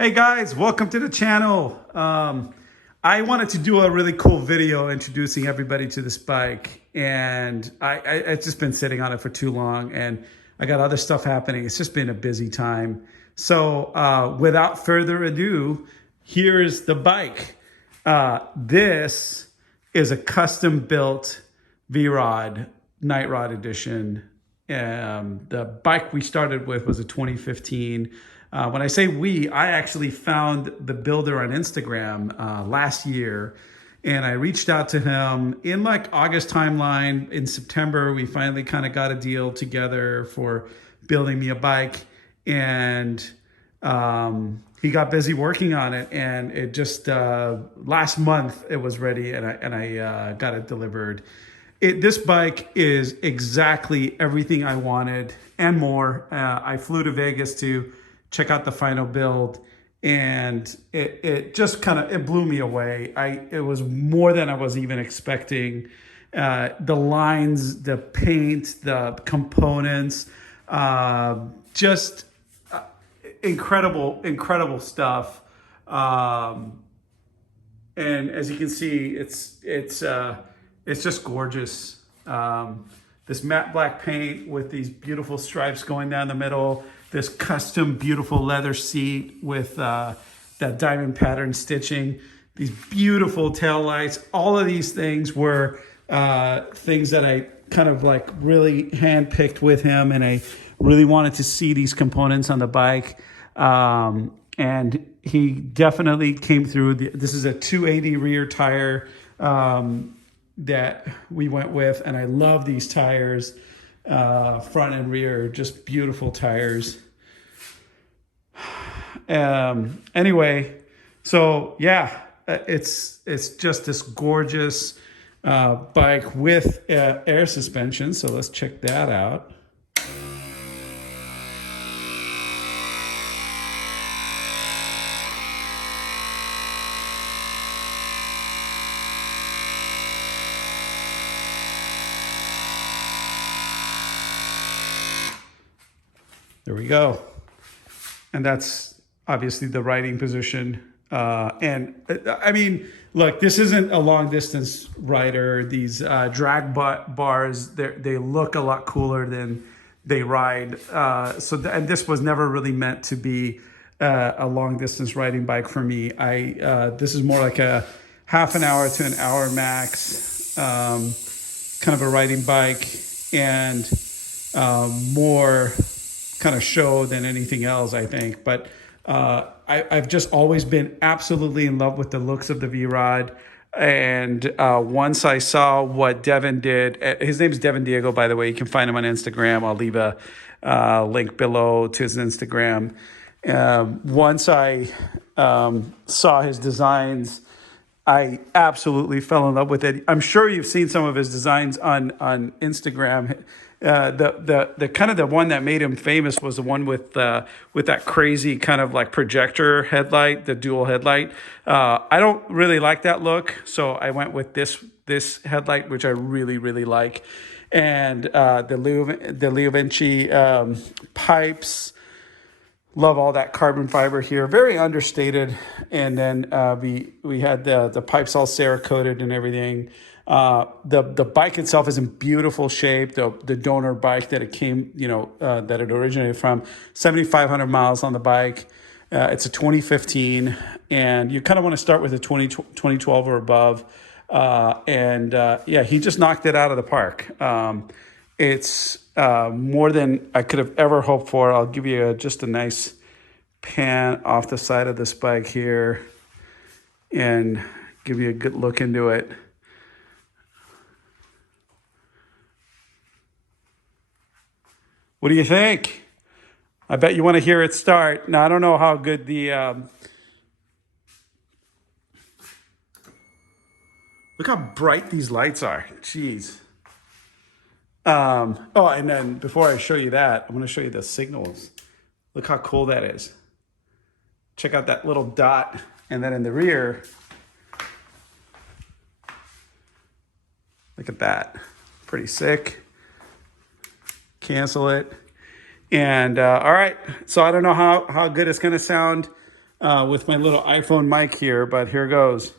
Hey guys, welcome to the channel. I wanted to do a really cool video introducing everybody to this bike, and I've just been sitting on it for too long, and I got other stuff happening. It's just been a busy time. So without further ado, here's the bike. This is a custom built V-Rod Night Rod edition. The bike we started with was a 2015. When I say we, I actually found the builder on Instagram last year, and I reached out to him in like August timeline. In September, we finally kind of got a deal together for building me a bike, and he got busy working on it, and it just last month it was ready, and I got it delivered. This bike is exactly everything I wanted and more. I flew to Vegas to check out the final build, and it just kind of, it blew me away. It was more than I was even expecting. The lines, the paint, the components, just incredible stuff. And as you can see, it's just gorgeous. This matte black paint with these beautiful stripes going down the middle, this custom beautiful leather seat with that diamond pattern stitching, these beautiful tail lights. All of these things were things that I kind of like really handpicked with him, and I really wanted to see these components on the bike. And he definitely came through. This is a 280 rear tire that we went with, and I love these tires, front and rear, just beautiful tires. Anyway, so yeah, it's just this gorgeous bike with air suspension. So let's check that out. There we go. And that's obviously the riding position. And I mean, look, this isn't a long distance rider. These drag bars, they look a lot cooler than they ride. And this was never really meant to be a long distance riding bike for me. This is more like a half an hour to an hour max, kind of a riding bike, and more kind of show than anything else, I think. But I've just always been absolutely in love with the looks of the V-Rod. And once I saw what Devin did, his name's Devin Diego, by the way. You can find him on Instagram. I'll leave a link below to his Instagram. Once I saw his designs, I absolutely fell in love with it. I'm sure you've seen some of his designs on Instagram. The kind of the one that made him famous was the one with that crazy kind of like projector headlight, the dual headlight. I don't really like that look, so I went with this headlight, which I really like. And the Leo Vinci pipes. Love all that carbon fiber here, very understated. And then we had the pipes all Cerakoted and everything. The bike itself is in beautiful shape. The donor bike that it came, that it originated from, 7,500 miles on the bike. It's a 2015, and you kind of want to start with a 2012 or above. Yeah, he just knocked it out of the park. It's more than I could have ever hoped for. I'll give you just a nice pan off the side of this bike here and give you a good look into it. What do you think? I bet you want to hear it start. Now, I don't know how good the... Look how bright these lights are. Jeez. And then before I show you that, I'm going to show you the signals. Look how cool that is. Check out that little dot. And then in the rear, look at that. Pretty sick. Cancel it. And all right, so I don't know how good it's going to sound with my little iPhone mic here, but here goes.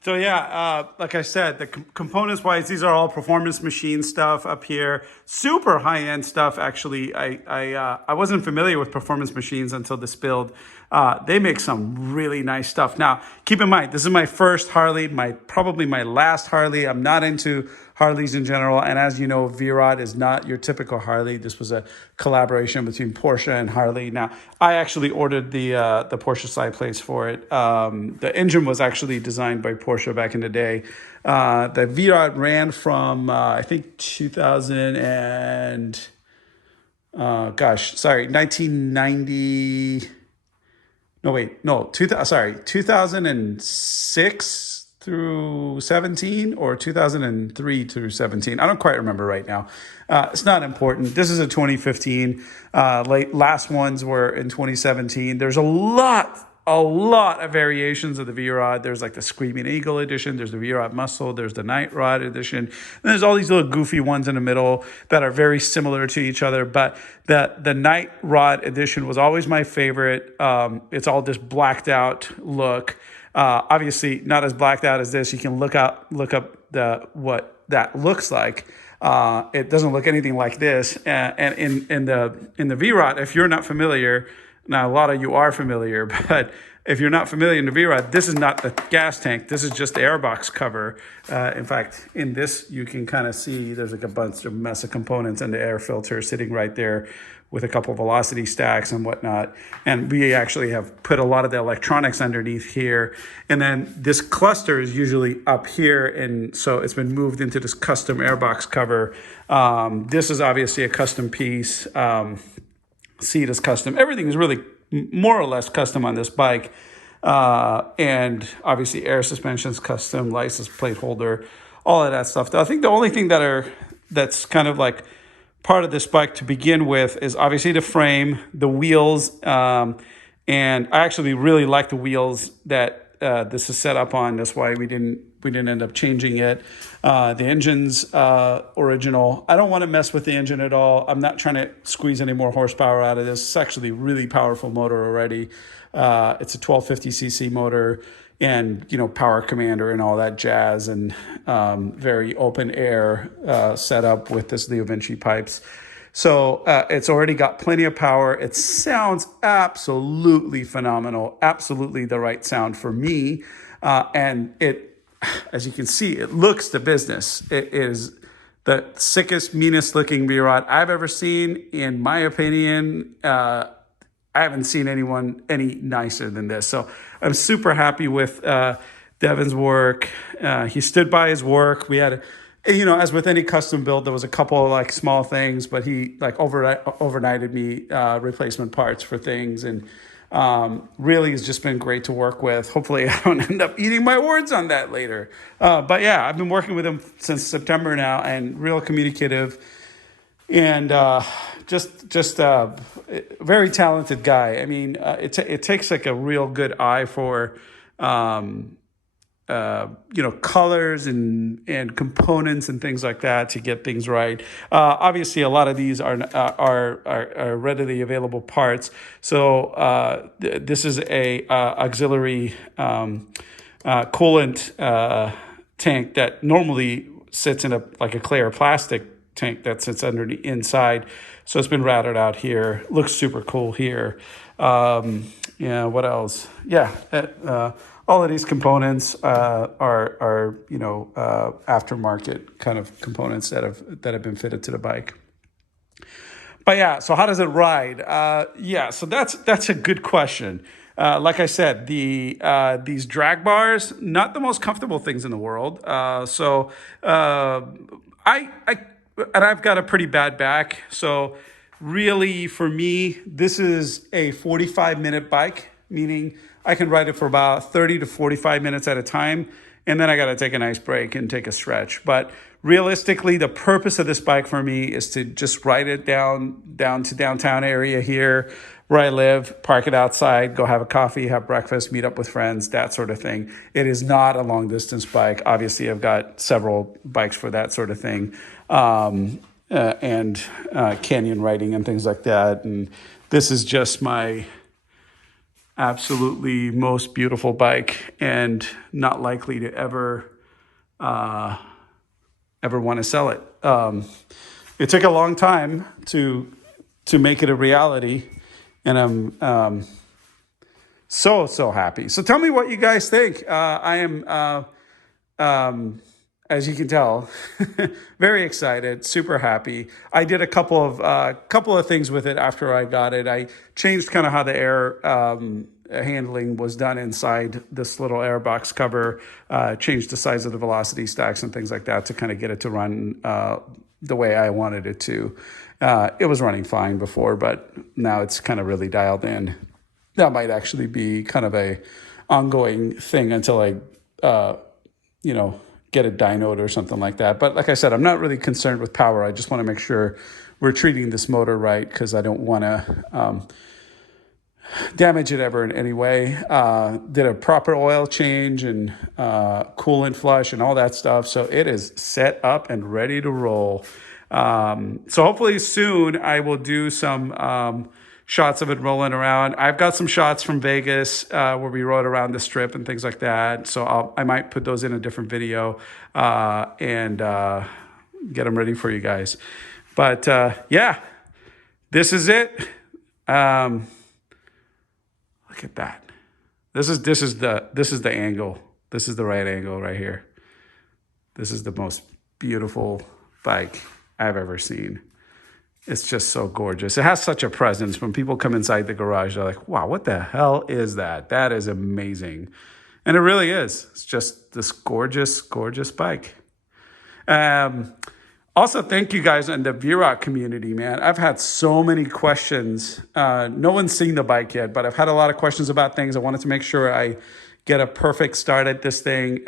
So yeah, like I said, the components wise, these are all performance machine stuff up here. Super high end stuff. Actually, I wasn't familiar with performance machines until this build. They make some really nice stuff. Now, keep in mind, this is my first Harley, probably my last Harley. I'm not into Harleys in general, and as you know, V-Rod is not your typical Harley. This was a collaboration between Porsche and Harley. Now, I actually ordered the Porsche side plates for it. The engine was actually designed by Porsche back in the day. The V-Rod ran from I think 2000 and 1990. No, wait, no, 2006 through 17 or 2003 through 17. I don't quite remember right now. It's not important. This is a 2015. Last ones were in 2017. There's a lot of variations of the V-Rod. There's like the Screaming Eagle edition. There's the V-Rod Muscle. There's the Night Rod edition. And there's all these little goofy ones in the middle that are very similar to each other. But the Night Rod edition was always my favorite. It's all this blacked out look. Obviously, not as blacked out as this. You can look up what that looks like. It doesn't look anything like this. And in the V-Rod, if you're not familiar, now a lot of you are familiar, but if you're not familiar in the V-Rod, this is not the gas tank. This is just the airbox cover. In fact, in this, you can kind of see there's like a bunch of mess of components and the air filter sitting right there with a couple of velocity stacks and whatnot. And we actually have put a lot of the electronics underneath here. And then this cluster is usually up here. And so it's been moved into this custom airbox cover. This is obviously a custom piece. Seat is custom. Everything is really more or less custom on this bike. And obviously air suspension's custom, license plate holder, all of that stuff. I think the only thing that's kind of like part of this bike to begin with is obviously the frame, the wheels, and I actually really like the wheels that this is set up on. That's why we didn't end up changing it. The engine's original. I don't want to mess with the engine at all. I'm not trying to squeeze any more horsepower out of this. It's actually a really powerful motor already. It's a 1250cc motor, and power commander and all that jazz, and very open air setup with this Leo Vinci pipes. So it's already got plenty of power. It sounds absolutely phenomenal, absolutely the right sound for me. And it, as you can see, it looks the business. It is the sickest, meanest looking V-Rod I've ever seen. In my opinion, I haven't seen anyone any nicer than this. So I'm super happy with Devin's work. He stood by his work. We had, as with any custom build, there was a couple of like small things, but he like overnighted me replacement parts for things, and really has just been great to work with. Hopefully I don't end up eating my words on that later. But yeah, I've been working with him since September now, and real communicative, and just a very talented guy. I mean, it takes like a real good eye for colors and components and things like that to get things right. Obviously, a lot of these are readily available parts. So this is a auxiliary coolant tank that normally sits in a clear plastic tank that sits under the inside. So it's been routed out here. Looks super cool here. Yeah, what else? Yeah, all of these components are aftermarket kind of components that have been fitted to the bike. But yeah, so how does it ride? So that's a good question. like I said, these drag bars, not the most comfortable things in the world. I and I've got a pretty bad back. So really for me, this is a 45-minute bike, meaning I can ride it for about 30 to 45 minutes at a time. And then I got to take a nice break and take a stretch. But realistically, the purpose of this bike for me is to just ride it down to downtown area here where I live, park it outside, go have a coffee, have breakfast, meet up with friends, that sort of thing. It is not a long distance bike. Obviously, I've got several bikes for that sort of thing, and canyon riding and things like that. And this is just my absolutely most beautiful bike, and not likely to ever want to sell it. It took a long time to make it a reality, and I'm so happy. So tell me what you guys think. I am, as you can tell, very excited, super happy. I did a couple of things with it after I got it. I changed kind of how the air handling was done inside this little air box cover, changed the size of the velocity stacks and things like that to kind of get it to run the way I wanted it to. It was running fine before, but now it's kind of really dialed in. That might actually be kind of a ongoing thing until I, get a dynoed or something like that. But like I said, I'm not really concerned with power. I just want to make sure we're treating this motor right, because I don't want to damage it ever in any way. Did a proper oil change and coolant flush and all that stuff. So it is set up and ready to roll. So hopefully soon I will do some shots of it rolling around. I've got some shots from Vegas where we rode around the strip and things like that. So I might put those in a different video and get them ready for you guys. But yeah, this is it. Look at that. This is the angle. This is the right angle right here. This is the most beautiful bike I've ever seen. It's just so gorgeous. It has such a presence. When people come inside the garage, they're like, wow, what the hell is that? That is amazing. And it really is. It's just this gorgeous, gorgeous bike. Also, thank you guys in the VROC community, man. I've had so many questions. No one's seen the bike yet, but I've had a lot of questions about things. I wanted to make sure I get a perfect start at this thing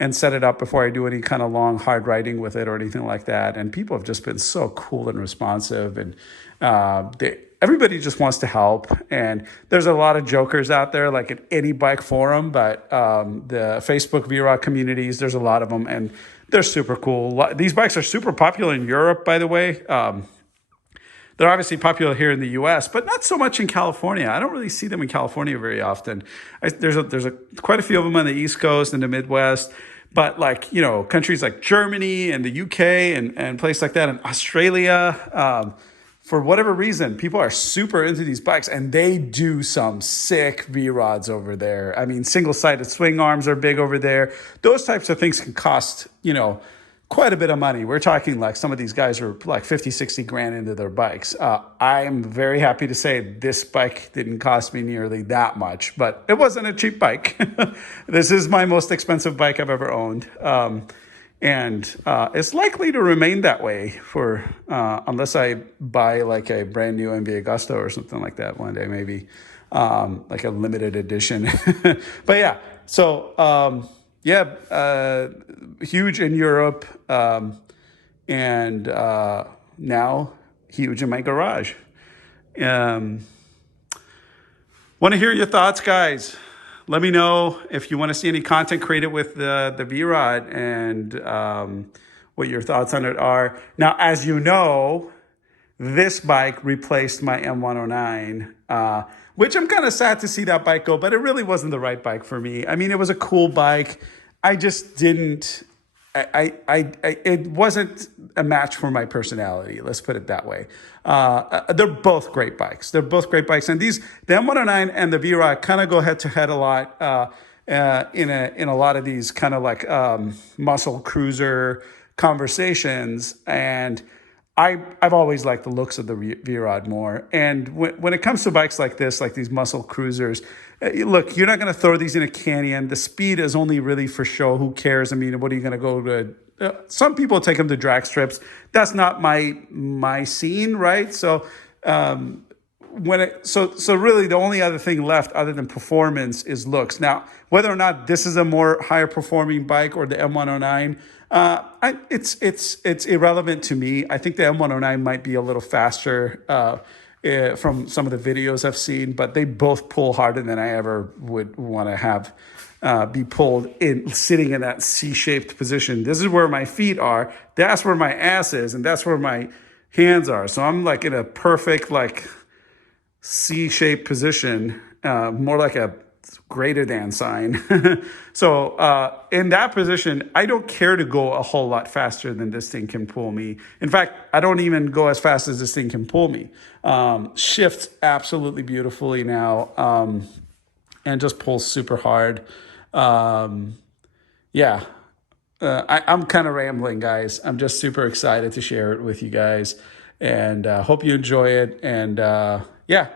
and set it up before I do any kind of long, hard riding with it or anything like that. And people have just been so cool and responsive. And everybody just wants to help. And there's a lot of jokers out there, like at any bike forum, but the Facebook VROC communities, there's a lot of them. And they're super cool. These bikes are super popular in Europe, by the way. They're obviously popular here in the U.S., but not so much in California. I don't really see them in California very often. There's quite a few of them on the East Coast and the Midwest, but countries like Germany and the U.K. and places like that, and Australia. For whatever reason, people are super into these bikes, and they do some sick V-rods over there. I mean, single-sided swing arms are big over there. Those types of things can cost, quite a bit of money. We're talking like some of these guys are like 50, 60 grand into their bikes. I'm very happy to say this bike didn't cost me nearly that much, but it wasn't a cheap bike. This is my most expensive bike I've ever owned. And it's likely to remain that way for unless I buy like a brand new MV Augusta or something like that one day, maybe like a limited edition. But yeah, so huge in Europe and now huge in my garage. Want to hear your thoughts, guys. Let me know if you want to see any content created with the V-Rod and what your thoughts on it are. Now, as you know, this bike replaced my M109, which I'm kind of sad to see that bike go, but it really wasn't the right bike for me. I mean, it was a cool bike. I just didn't, it wasn't a match for my personality. Let's put it that way. They're both great bikes. And the M109 and the V-Rod kind of go head to head a lot, in a lot of these kind of like, muscle cruiser conversations. And I've always liked the looks of the V-Rod more. And when it comes to bikes like this, like these muscle cruisers, look, you're not going to throw these in a canyon. The speed is only really for show. Who cares? I mean, what are you going to go to? Some people take them to drag strips. That's not my scene, right? So so really the only other thing left other than performance is looks. Now, whether or not this is a more higher performing bike or the M109, it's irrelevant to me. I think the M109 might be a little faster from some of the videos I've seen, but they both pull harder than I ever would want to have be pulled in, sitting in that C-shaped position. This is where my feet are. That's where my ass is, and that's where my hands are. So I'm like in a perfect like C-shaped position, more like a greater than sign. So in that position, I don't care to go a whole lot faster than this thing can pull me. In fact, I don't even go as fast as this thing can pull me. Shifts absolutely beautifully now, and just pulls super hard. Yeah. I'm kind of rambling, guys. I'm just super excited to share it with you guys, and hope you enjoy it. And yeah,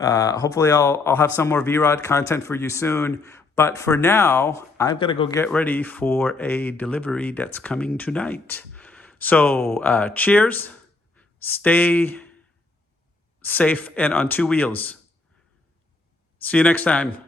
hopefully I'll have some more V-Rod content for you soon. But for now, I've got to go get ready for a delivery that's coming tonight. So cheers, stay safe and on two wheels. See you next time.